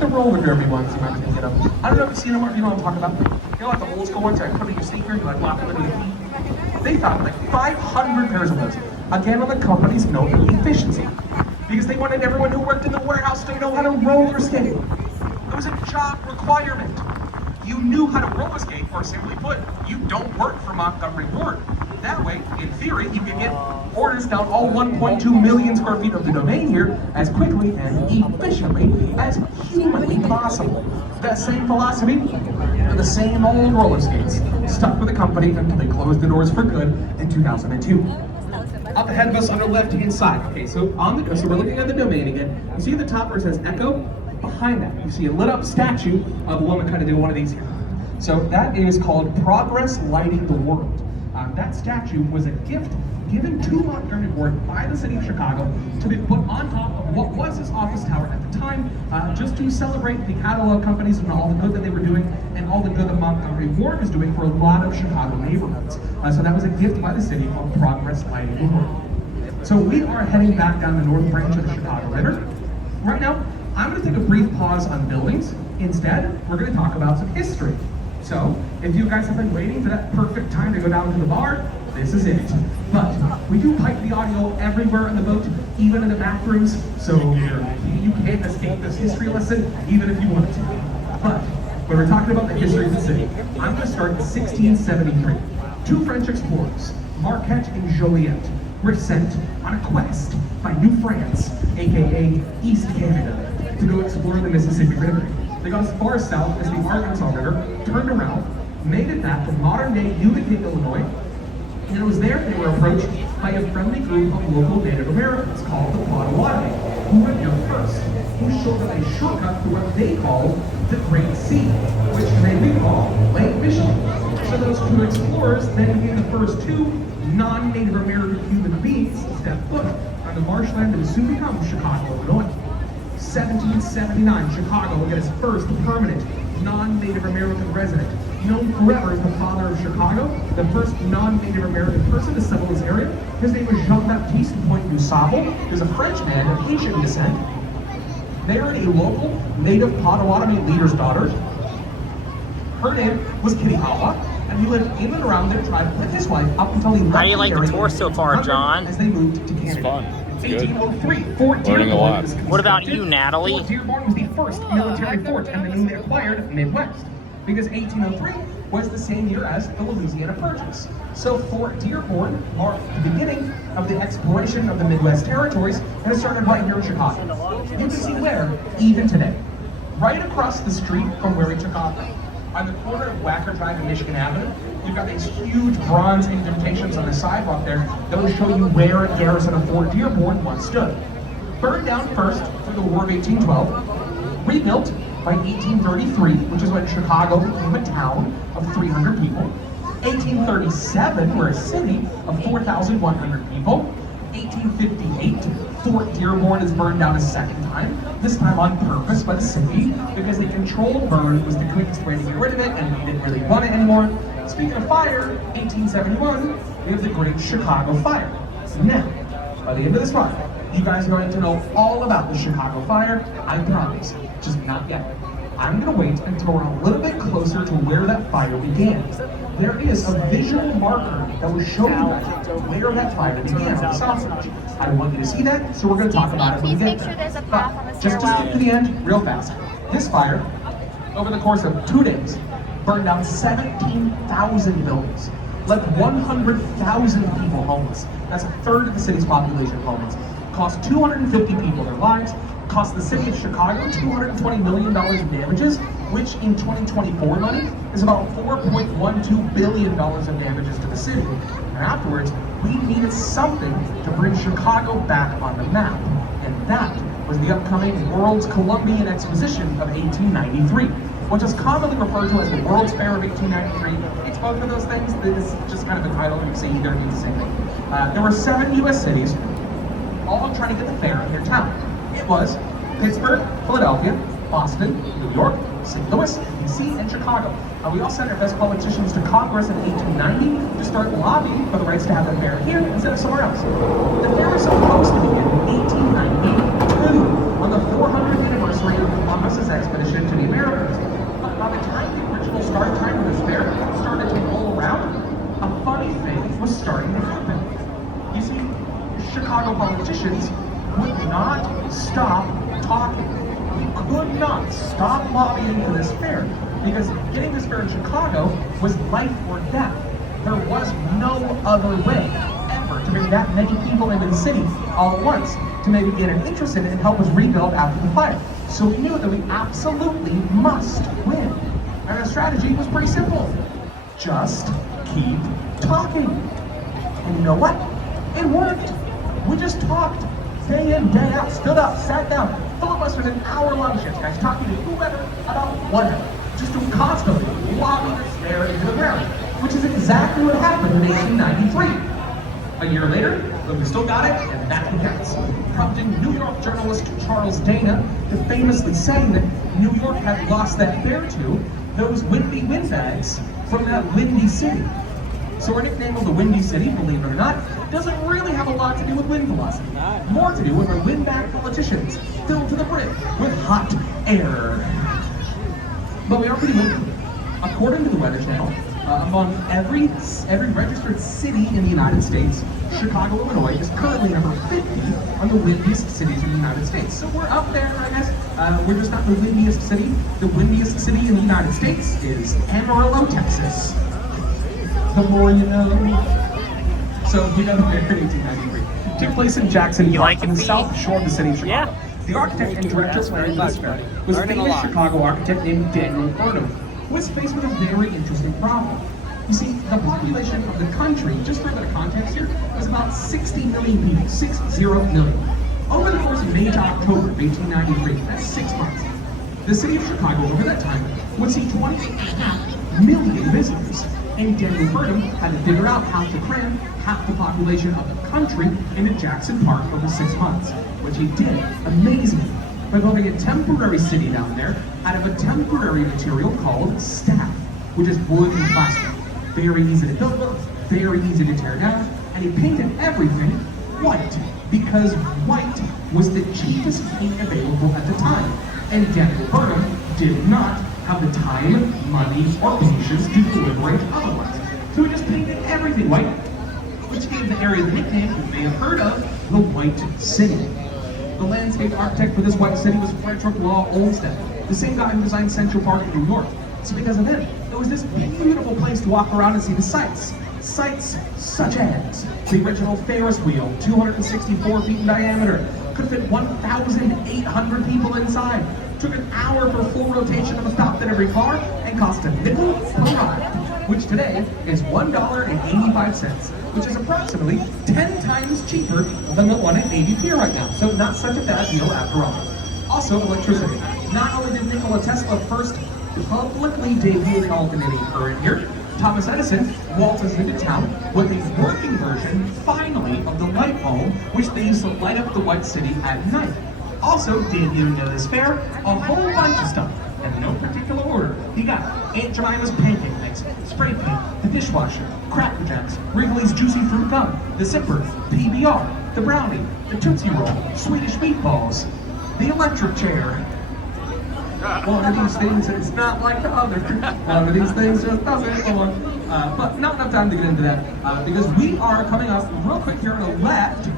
the roller derby ones you might be thinking of. I don't know if you've seen them or if you know what I'm talking about. You know, like the old school ones that put in your sneaker and you like lock them into the feet? They found like 500 pairs of those. Again, on the company's note of efficiency. Because they wanted everyone who worked in the warehouse to know how to roller skate. It was a job requirement. You knew how to roller skate, or simply put, you don't work for Montgomery Ward. That way, in theory, you can get orders down all 1.2 million square feet of the domain here as quickly and efficiently as humanly possible. That same philosophy, the same old roller skates, stuck with the company until they closed the doors for good in 2002. Up ahead of us on the left-hand side. Okay, so we're looking at the domain again. You see at the top where it says Echo? Behind that, you see a lit-up statue of a woman kind of doing one of these here. So that is called Progress Lighting the World. That statue was a gift given to Montgomery Ward by the city of Chicago to be put on top of what was his office tower at the time, just to celebrate the catalog companies and all the good that they were doing and all the good that Montgomery Ward was doing for a lot of Chicago neighborhoods. So that was a gift by the city called Progress Lighting the World. So we are heading back down the north branch of the Chicago River. Right now, I'm going to take a brief pause on buildings. Instead, we're going to talk about some history. So, if you guys have been waiting for that perfect time to go down to the bar, this is it. But we do pipe the audio everywhere in the boat, even in the bathrooms, so you can't escape this history lesson, even if you want to. But when we're talking about the history of the city, I'm going to start in 1673. Two French explorers, Marquette and Joliet, were sent on a quest by New France, aka East Canada, to go explore the Mississippi River. They got as far south as the Arkansas River, turned around, made it back to modern-day Utica, Illinois, and it was there they were approached by a friendly group of local Native Americans called the Potawatomi, who went there first, who showed them a shortcut to what they called the Great Sea, which today we call Lake Michigan. So those two explorers then became the first two non-Native American human beings to step foot on the marshland that would soon become Chicago, Illinois. 1779, Chicago will get its first permanent non-Native American resident, known forever as the father of Chicago, the first non-Native American person to settle this area. His name was Jean-Baptiste Point du Sable. He was a French man of Haitian descent. Married a local native Potawatomi leader's daughter. Her name was Kittihawa, and he lived in and around their tribe with his wife up until he left. How do you like the tour so far, John? As they moved to Canada. It's fun. It's good. 1803, Fort Learning a lot. Dearborn. What about you, Natalie? Fort Dearborn was the first military fort in the newly acquired Midwest, because 1803 was the same year as the Louisiana Purchase. So Fort Dearborn marked the beginning of the exploration of the Midwest territories, and it started right here in Chicago. You can see where, even today. Right across the street from where in Chicago, on the corner of Wacker Drive and Michigan Avenue, you've got these huge bronze indentations on the sidewalk there that will show you where a garrison of Fort Dearborn once stood. Burned down first through the War of 1812, rebuilt by 1833, which is when Chicago became a town of 300 people. 1837, we're a city of 4,100 people. 1858, Fort Dearborn is burned down a second time, this time on purpose by the city, because the controlled burn was the quickest way to get rid of it, and we didn't really want it anymore. Speaking of fire, 1871, we have the Great Chicago Fire. Now, by the end of this month, you guys are going to know all about the Chicago Fire, I promise, just not yet. I'm going to wait until we're a little bit closer to where that fire began. There is a visual marker that will show you guys where that fire began on the sausage. I want you to see that, so we're going to talk about it when we get there. But just to skip to the end, real fast. This fire, over the course of 2 days, burned down 17,000 buildings, left 100,000 people homeless. That's a third of the city's population homeless. Cost 250 people their lives, cost the city of Chicago $220 million in damages, which in 2024 money is about $4.12 billion in damages to the city. And afterwards, we needed something to bring Chicago back on the map. And that was the upcoming World's Columbian Exposition of 1893, which is commonly referred to as the World's Fair of 1893. It's both of those things. This is just kind of the title. You can see either means the same thing. There were 7 U.S. cities, all trying to get the fair in their town. It was Pittsburgh, Philadelphia, Boston, New York, St. Louis, D.C., and Chicago. We all sent our best politicians to Congress in 1890 to start lobbying for the rights to have the fair here instead of somewhere else. The fair was supposed to begin in 1892 on the 400th anniversary of Columbus's expedition politicians would not stop talking. We could not stop lobbying for this fair because getting this fair in Chicago was life or death. There was no other way ever to bring that many people into the city all at once to maybe get an interest in it and help us rebuild after the fire. So we knew that we absolutely must win. And our strategy was pretty simple. Just keep talking. And you know what? It worked. We just talked day in, day out, stood up, sat down, filibustered an hour-long shift, guys, talking to whoever about whatever. Just to constantly lobby this fair into the ground, which is exactly what happened in 1893. A year later, but we still got it, and that's what counts. Prompting New York journalist Charles Dana to famously saying that New York had lost that fair to those windy windbags from that windy city. So our nickname of the Windy City, believe it or not, doesn't really have a lot to do with wind velocity. More to do with our windbag politicians filled to the brim with hot air. But we are pretty windy. According to the Weather Channel, among every registered city in the United States, Chicago, Illinois is currently number 50 on the windiest cities in the United States. So we're up there, I guess. We're just not the windiest city. The windiest city in the United States is Amarillo, Texas. The more you know. So we got the fair in 1893. Took place in Jackson Park on the south shore of the city of Chicago. The architect and director planning this fair was a famous Chicago architect named Daniel Burnham, who was faced with a very interesting problem. You see, the population of the country, just for a bit of context here, was about 60 million people, 60 million. Over the course of May to October of 1893, that's 6 months, the city of Chicago over that time would see 28.5 million visitors. And Daniel Burnham had to figure out how to cram half the population of the country into Jackson Park over 6 months, which he did amazingly by building a temporary city down there out of a temporary material called staff, which is wood and plastic. Very easy to build with, very easy to tear down, and he painted everything white because white was the cheapest paint available at the time. And Daniel Burnham did not have the time, money, or patience to deliberate otherwise. So he just painted everything white, which gave the area the nickname you may have heard of, the White City. The landscape architect for this white city was Frederick Law Olmsted, the same guy who designed Central Park in New York. So because of him, it was this beautiful place to walk around and see the sights. Sights such as the original Ferris wheel, 264 feet in diameter, could fit 1,800 people inside. Took an hour for full rotation of a stop at every car and cost a nickel per ride, which today is $1.85, which is approximately 10 times cheaper than the one at 80 Pier right now. So not such a bad deal after all. Also, electricity. Not only did Nikola Tesla first publicly debut an alternating current here, Thomas Edison waltzes into town with a working version, finally, of the light bulb, which they used to light up the White City at night. Also, did you know this fair? A whole bunch of stuff, in no particular order. You got Aunt Jemima's pancake mix, spray paint, the dishwasher, Cracker Jacks, Wrigley's Juicy Fruit Gum, the zipper, PBR, the brownie, the Tootsie Roll, Swedish meatballs, the electric chair. One of these things is not like the other. One of these things just doesn't go on. But not enough time to get into that, because we are coming up real quick here on the left.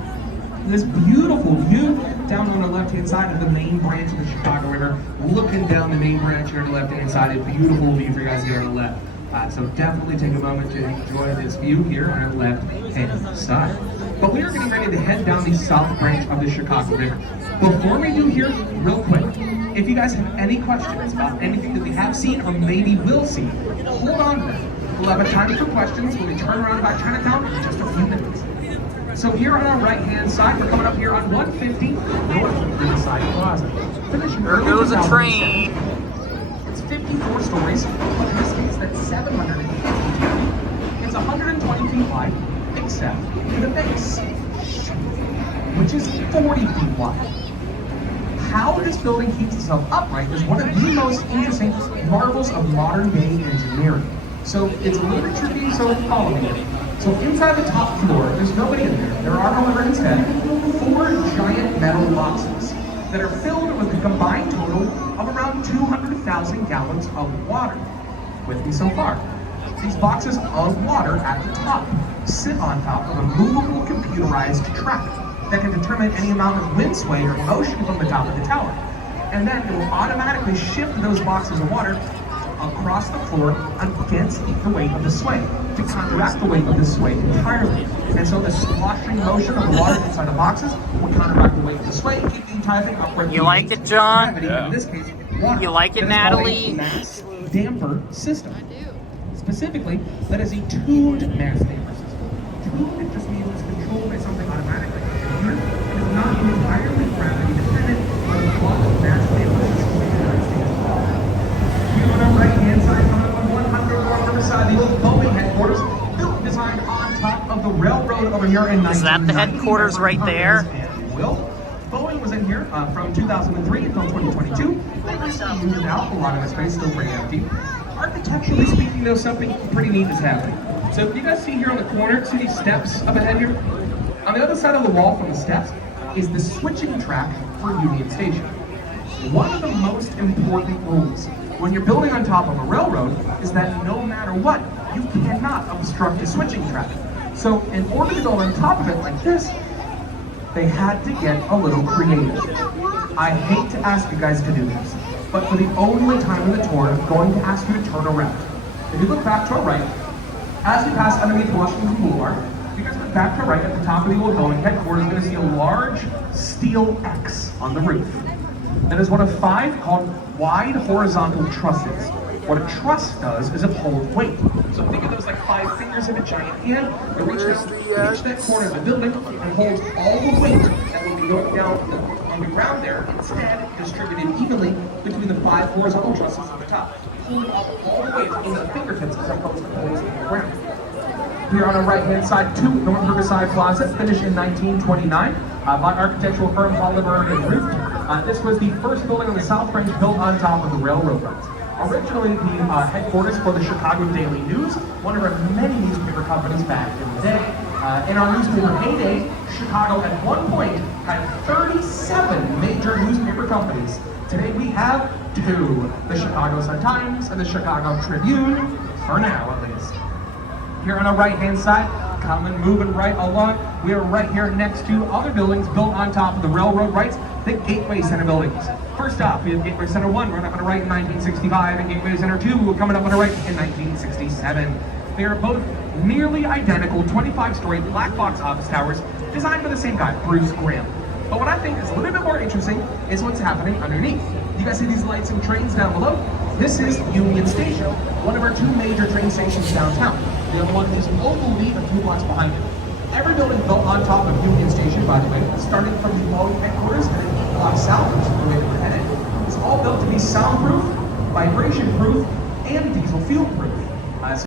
This beautiful view down on the left-hand side of the main branch of the Chicago River, looking down the main branch here on the left-hand side. A beautiful view for you guys here on the left. So definitely take a moment to enjoy this view here on the left-hand side. But we are getting ready to head down the south branch of the Chicago River. Before we do here, real quick, if you guys have any questions about anything that we have seen or maybe will see, hold on to them. We'll have a time for questions when we turn around by Chinatown in just a few minutes. So here on our right-hand side, we're coming up here on 150 North Riverside Plaza. Finished early. There goes a train. It's 54 stories, but in this case, that's 750 feet. It's 120 feet wide, except for the base, which is 40 feet wide. How this building keeps itself upright is one of the most interesting marvels of modern-day engineering. So it's a little bit tricky, so follow me. So inside the top floor, there's nobody in there. There are, however, instead 4 giant metal boxes that are filled with a combined total of around 200,000 gallons of water. With me so far. These boxes of water at the top sit on top of a movable computerized track that can determine any amount of wind sway or motion from the top of the tower. And then it will automatically shift those boxes of water across the floor against the weight of the sway to counteract the weight of the sway entirely. And so the sloshing motion of the water inside the boxes will counteract the weight of the sway and keep the entire thing upright. You like it, John? In this case, water. You like it, That is called Natalie? a mass damper system. Specifically, that is a tuned mass damper system. Tuned, it just means it's controlled by something automatically. It is not entirely gravity dependent, but a lot of mass damper system in the United States. Here on our right-hand side, coming up on 100 North Riverside, the old Boeing headquarters, built and designed on top of the railroad over here in 1990. Is that the headquarters right there? Will. Boeing was in here from 2003 until 2022. They recently moved out. A lot of the space still pretty empty. Architecturally speaking, though, something pretty neat is happening. So you guys see here on the corner, see these steps up ahead here? On the other side of the wall from the steps is the switching track for Union Station. One of the most important rules when you're building on top of a railroad is that no matter what, you cannot obstruct the switching track. So in order to build on top of it like this, they had to get a little creative. I hate to ask you guys to do this, but for the only time in the tour, I'm going to ask you to turn around. If you look back to our right, as we pass underneath Washington Boulevard, if you guys look back to our right at the top of the old Boeing headquarters, you're going to see a large steel X on the roof. That is one of 5 called wide horizontal trusses. What a truss does is uphold weight. So think of those like 5 fingers of a giant hand that reach that corner of the building and holds all the weight that will be going down on the ground there, instead distributed evenly between the 5 horizontal trusses at the top, pulling up all the weight in the fingertips as opposed to holding the ground. Here on our right-hand side, 2 North Riverside Plaza, finished in 1929 by architectural firm Oliver and Root. This was the first building on the South Branch built on top of the railroad runs. Originally the headquarters for the Chicago Daily News, one of our many newspaper companies back in the day. In our newspaper heyday, Chicago at one point had 37 major newspaper companies. Today we have 2, the Chicago Sun-Times and the Chicago Tribune, for now at least. Here on our right-hand side, coming, moving right along, we are right here next to other buildings built on top of the railroad rights, the Gateway Center buildings. First off, we have Gateway Center 1, right up on the right in 1965, and Gateway Center 2, coming up on the right in 1967. They are both nearly identical 25-story black box office towers designed by the same guy, Bruce Graham. But what I think is a little bit more interesting is what's happening underneath. You guys see these lights and trains down below? This is Union Station, one of our 2 major train stations downtown. The other one is locally a few blocks behind it. Every building built on top of Union Station, by the way, starting from the Boeing headquarters and 8 blocks south, which is the way that we're headed, is all built to be soundproof, vibration-proof, and diesel fuel-proof.